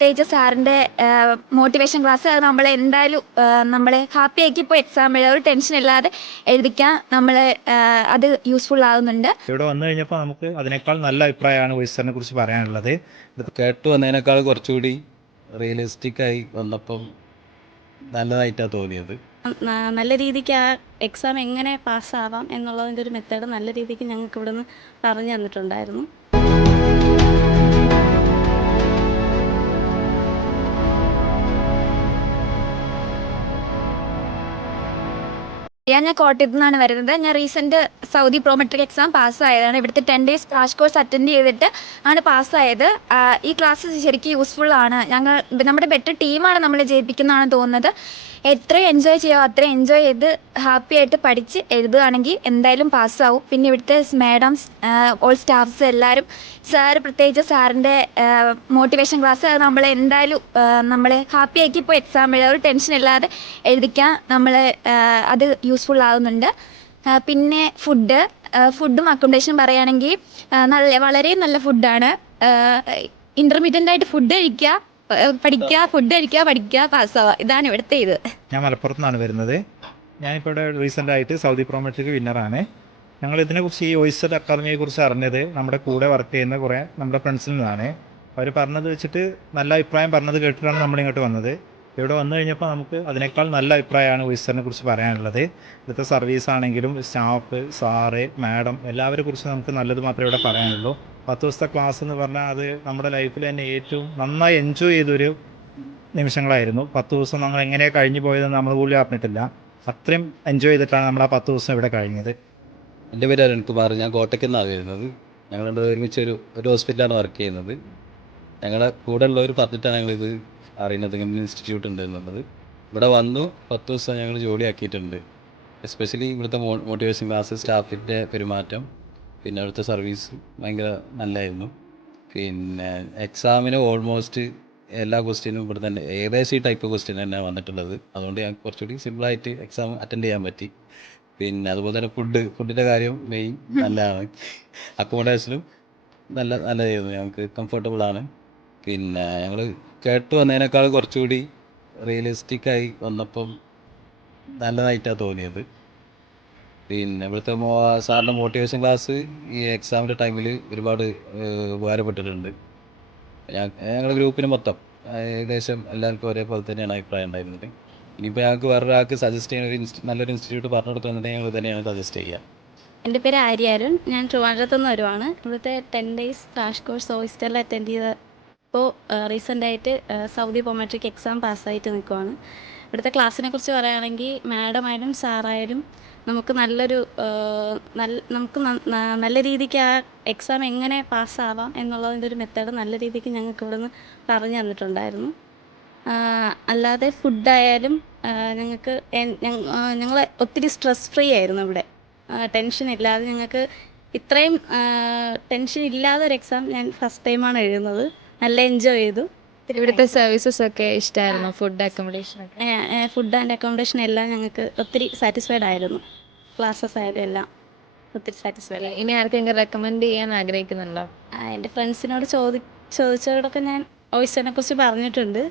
പ്രത്യേകിച്ച് സാറിൻ്റെ motivation class അത് നമ്മളെ എന്തായാലും നമ്മളെ ഹാപ്പി ആക്കി ഇപ്പോൾ എക്സാം ഒരു ടെൻഷൻ ഇല്ലാതെ എഴുതിക്കാൻ നമ്മളെ അത് യൂസ്ഫുൾ ആകുന്നുണ്ട്. ഇവിടെ വന്നു കഴിഞ്ഞപ്പോൾ നമുക്ക് അതിനേക്കാൾ നല്ല അഭിപ്രായമാണ് വോയിസറിനെ കുറിച്ച് പറയാനുള്ളത്. ഇത് കേട്ടു വന്നതിനേക്കാൾ കുറച്ചുകൂടി റിയലിസ്റ്റിക്കായി വന്നപ്പം നല്ലതായിട്ടാണ് തോന്നിയത്. നല്ല രീതിക്ക് ആ എക്സാം എങ്ങനെ പാസ്സാവാം എന്നുള്ളതിൻ്റെ ഒരു മെത്തേഡ് നല്ല രീതിക്ക് ഞങ്ങൾക്ക് ഇവിടെ നിന്ന് പറഞ്ഞു തന്നിട്ടുണ്ടായിരുന്നു. ഞാൻ കോട്ടയത്തു നിന്നാണ് വരുന്നത്. ഞാൻ റീസെൻറ്റ് സൗദി പ്രോമെട്രിക് എക്സാം പാസ്സായതാണ്. ഇവിടുത്തെ 10 days ക്രാഷ് കോഴ്സ് അറ്റൻഡ് ചെയ്തിട്ട് ആണ് പാസ്സായത്. ഈ ക്ലാസ് ശരിക്കും യൂസ്ഫുൾ ആണ്. നമ്മുടെ ബെറ്റർ ടീമാണ് നമ്മളെ ജയിപ്പിക്കുന്നതാണ് തോന്നുന്നത്. എത്ര എൻജോയ് ചെയ്യുമോ അത്രയും എൻജോയ് ചെയ്ത് ഹാപ്പി ആയിട്ട് പഠിച്ച് എഴുതുകയാണെങ്കിൽ എന്തായാലും പാസ്സാവും. പിന്നെ ഇവിടുത്തെ മാഡംസ്, ഓൾ സ്റ്റാഫ്സ് എല്ലാവരും, സാറ് പ്രത്യേകിച്ച് സാറിൻ്റെ മോട്ടിവേഷൻ ക്ലാസ് അത് നമ്മളെ എന്തായാലും നമ്മളെ ഹാപ്പി ആക്കി ഇപ്പോൾ എക്സാം ഒരു ടെൻഷൻ ഇല്ലാതെ എഴുതിക്കാൻ നമ്മളെ അത് യൂസ്ഫുൾ ആകുന്നുണ്ട്. പിന്നെ ഫുഡും അക്കോമഡേഷനും പറയുകയാണെങ്കിൽ വളരെ നല്ല ഫുഡാണ്. ഇൻ്റർമീഡിയൻ്റ് ആയിട്ട് ഫുഡ് കഴിക്കുക, പഠിക്കുക, പാസ്സാവുക, ഇതാണ് ഇവിടുത്തെ ഇത്. ഞാൻ മലപ്പുറത്ത് നിന്നാണ് വരുന്നത്. ഞാനിപ്പോൾ ഇവിടെ റീസെൻ്റായിട്ട് സൗദി പ്രോമെട്രിക് വിന്നറാണ്. ഞങ്ങൾ ഇതിനെക്കുറിച്ച് ഈ വോയിസർ അക്കാദമിയെക്കുറിച്ച് അറിഞ്ഞത് നമ്മുടെ കൂടെ വർക്ക് ചെയ്യുന്ന കുറേ നമ്മുടെ ഫ്രണ്ട്സിൽ നിന്നാണ്. അവർ പറഞ്ഞത് വെച്ചിട്ട് നല്ല അഭിപ്രായം പറഞ്ഞത് കേട്ടിട്ടാണ് നമ്മളിങ്ങോട്ട് വന്നത്. ഇവിടെ വന്നു കഴിഞ്ഞപ്പോൾ നമുക്ക് അതിനേക്കാൾ നല്ല അഭിപ്രായമാണ് വോയിസറിനെ കുറിച്ച് പറയാനുള്ളത്. ഇവിടുത്തെ സർവീസ് ആണെങ്കിലും സ്റ്റാഫ്, സാറ്, മാഡം എല്ലാവരെ കുറിച്ച് നമുക്ക് നല്ലത് മാത്രമേ ഇവിടെ പറയാനുള്ളൂ. 10 ദിവസത്തെ ക്ലാസ് എന്ന് പറഞ്ഞാൽ അത് നമ്മുടെ ലൈഫിൽ തന്നെ ഏറ്റവും നന്നായി എൻജോയ് ചെയ്തൊരു നിമിഷങ്ങളായിരുന്നു. 10 ദിവസം നമ്മൾ എങ്ങനെയാണ് കഴിഞ്ഞു പോയതെന്ന് നമ്മൾ പോലും അറിഞ്ഞിട്ടില്ല. അത്രയും എൻജോയ് ചെയ്തിട്ടാണ് നമ്മൾ ആ 10 ദിവസം ഇവിടെ കഴിഞ്ഞത്. എൻ്റെ പേര് അരുൺകുമാർ. ഞാൻ കോട്ടയ്ക്ക് നിന്നാണ് വരുന്നത്. ഞങ്ങൾ ഒരുമിച്ച് ഒരു ഹോസ്പിറ്റലാണ് വർക്ക് ചെയ്യുന്നത്. ഞങ്ങളുടെ കൂടെ ഉള്ളവർ പറഞ്ഞിട്ടാണ് ഞങ്ങളിത് അറിയുന്നത് ഇങ്ങനെ ഇൻസ്റ്റിറ്റ്യൂട്ട് ഉണ്ട് എന്നുള്ളത്. ഇവിടെ വന്നു 10 ദിവസം ഞങ്ങൾ ജോലിയാക്കിയിട്ടുണ്ട്. എസ്പെഷ്യലി ഇവിടുത്തെ മോട്ടിവേഷൻ ക്ലാസ്, സ്റ്റാഫിൻ്റെ പെരുമാറ്റം, പിന്നെ അവിടുത്തെ സർവീസ് ഭയങ്കര നല്ലതായിരുന്നു. പിന്നെ എക്സാമിന് ഓൾമോസ്റ്റ് എല്ലാ ക്വസ്റ്റ്യനും ഇവിടെ തന്നെ ഏകദേശം ഈ ടൈപ്പ് ക്വസ്റ്റ്യൻ തന്നെ വന്നിട്ടുള്ളത്. അതുകൊണ്ട് ഞങ്ങൾക്ക് കുറച്ചുകൂടി സിമ്പിളായിട്ട് എക്സാം അറ്റൻഡ് ചെയ്യാൻ പറ്റി. പിന്നെ അതുപോലെ തന്നെ ഫുഡിൻ്റെ കാര്യം മെയിൻ നല്ലതാണ്. അക്കോമഡേഷനും നല്ലതായിരുന്നു, ഞങ്ങൾക്ക് കംഫർട്ടബിളാണ്. പിന്നെ ഞങ്ങൾ കേട്ടു വന്നതിനേക്കാൾ കുറച്ചുകൂടി റിയലിസ്റ്റിക്കായി വന്നപ്പം നല്ലതായിട്ടാണ് തോന്നിയത്. പിന്നെ ഇവിടുത്തെ സാറിൻ്റെ മോട്ടിവേഷൻ ക്ലാസ് ഈ എക്സാമിൻ്റെ ടൈമിൽ ഒരുപാട് ഉപകാരപ്പെട്ടിട്ടുണ്ട്. ഞങ്ങളുടെ ഗ്രൂപ്പിന് മൊത്തം ഏകദേശം എല്ലാവർക്കും ഒരേപോലെ തന്നെയാണ് അഭിപ്രായം ഉണ്ടായിരുന്നത്. ഇനിയിപ്പോൾ ഞങ്ങൾക്ക് വേറൊരാൾക്ക് സജസ്റ്റ് ചെയ്യുന്ന നല്ലൊരു ഇൻസ്റ്റിറ്റ്യൂട്ട് പറഞ്ഞു കൊടുക്കുന്നുണ്ടെങ്കിൽ ഞങ്ങൾ തന്നെയാണ് സജസ്റ്റ് ചെയ്യുക. എൻ്റെ പേര് ആര്യാരുൺ. ഞാൻ ട്രിവാൻഡ്രത്തു നിന്ന് വരുവാണ്. ഇവിടുത്തെ 10 days ക്രാഷ് കോഴ്സ് ഹോസ്റ്റലിൽ അറ്റൻഡ് ചെയ്ത ഇപ്പോൾ റീസെൻ്റായിട്ട് സൗദി പ്രോമെട്രിക് എക്സാം പാസ്സായിട്ട് നിൽക്കുവാണ്. ഇവിടുത്തെ ക്ലാസ്സിനെ കുറിച്ച് പറയുകയാണെങ്കിൽ മാഡമായാലും സാറായാലും നമുക്ക് നല്ല രീതിക്ക് ആ എക്സാം എങ്ങനെ പാസ്സാവാം എന്നുള്ളതിൻ്റെ ഒരു മെത്തേഡ് നല്ല രീതിക്ക് ഞങ്ങൾക്ക് ഇവിടെ നിന്ന് പറഞ്ഞു തന്നിട്ടുണ്ടായിരുന്നു. അല്ലാതെ ഫുഡായാലും ഞങ്ങൾക്ക് ഞങ്ങൾ ഒത്തിരി സ്ട്രെസ് ഫ്രീ ആയിരുന്നു ഇവിടെ. ടെൻഷൻ ഇല്ലാതെ ഞങ്ങൾക്ക് ഇത്രയും ടെൻഷൻ ഇല്ലാതെ ഒരു എക്സാം ഞാൻ ഫസ്റ്റ് ടൈമാണ് എഴുതുന്നത്. നല്ല എൻജോയ് ചെയ്തു. ഇവിടുത്തെ സർവീസസ് ഒക്കെ ഇഷ്ടമായിരുന്നു. ഫുഡ് ആൻഡ് അക്കോമഡേഷൻ എല്ലാം ഞങ്ങൾക്ക് ഒത്തിരി സാറ്റിസ്ഫൈഡ് ആയിരുന്നു. ക്ലാസ്സസ് ആയാലും എല്ലാം ഒത്തിരി സാറ്റിസ്ഫൈഡ് ആയി. ഇനി ആർക്കെങ്കിലും റെക്കമെൻഡ് ചെയ്യാൻ ആഗ്രഹിക്കുന്നുണ്ടോ? എൻ്റെ ഫ്രണ്ട്സിനോട് ചോദിച്ചവരോടൊക്കെ ഞാൻ വോയിസറിനെ കുറിച്ച് പറഞ്ഞിട്ടുണ്ട്.